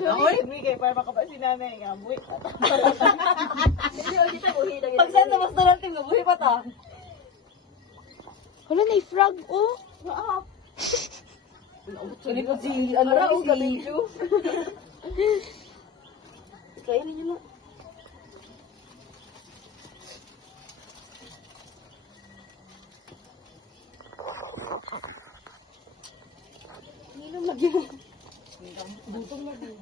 Ako nagbigay para makaba si nanay nga. Buhay pa ta. Pag saan na mas naranting na buhay pa ta. Wala na frog, oh. Hindi po si, ano na si Gabijo. Kaya rin nila. Ninom lagi mo. Butong lagi.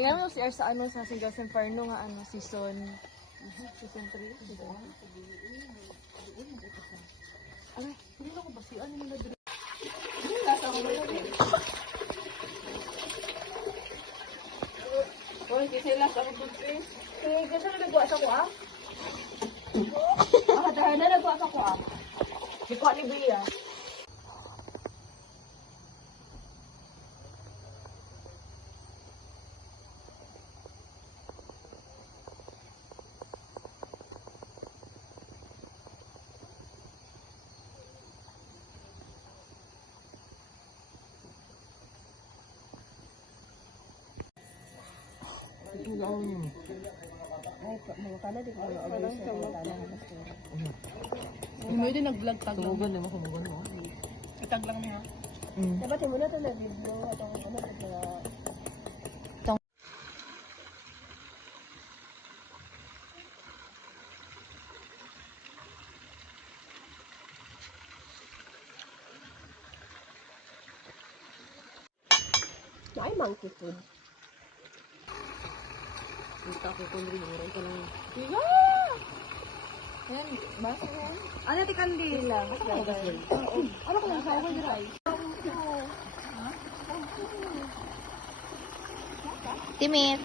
Ayan mo si sa ano sa Sigas Inferno nga ano season 3 season 1. Ay, hindi na ko basian mo na diri. Hoy, kasi last ako dun, Chris. Kasi nagagawa sa ko ah. Dahil na nagagawa sa ko ah. Ikaw ni Bia. May din nag-vlog tag. Tumugan mo. Itag lang niya. Dapat mo na ito na video. Atong ano ito. Ay, monkey food. Kita ko kung rin ka lang. Ayan, ba? Ano ti kandila? Ano ko lang sa ako diri? Timit.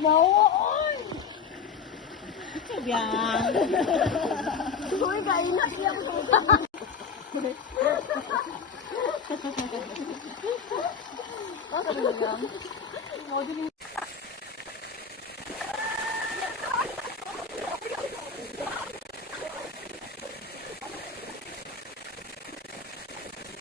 Mawon! Yan. Uy, kainak siya ko. Ano ba yan?